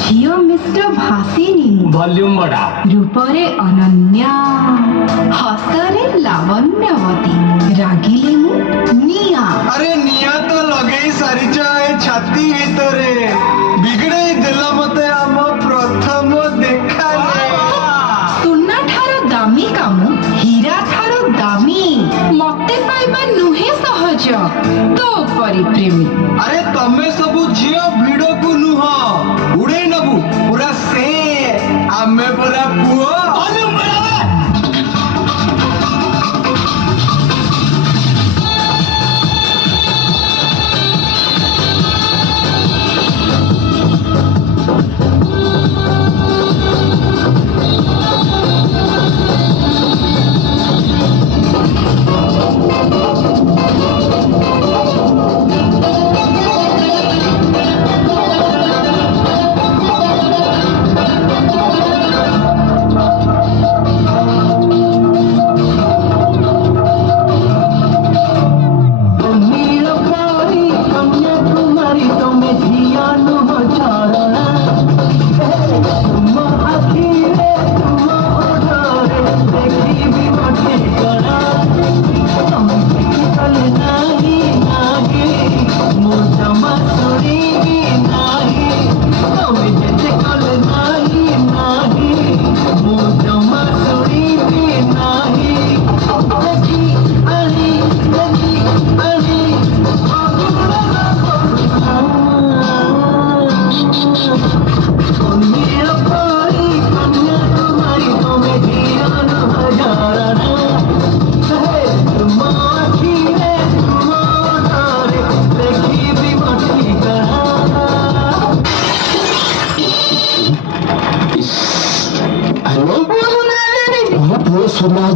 झियो mister भासिनी volume बड़ा रूपरे अनन्या हसरे लावण्यवती रागिले मु निया। अरे निया तो लगे सारी छाती भितरे बिगड़े दिल मते आम प्रथम देखा सुना ठारो दामी कामु हीरा ठारो दामी मते पाइबा नुहे सहज तो परि प्रेमी। अरे तमे सबु झियो भिड़ को नुह उड़े नबु पूरा से आमे पूरा पुओ सुना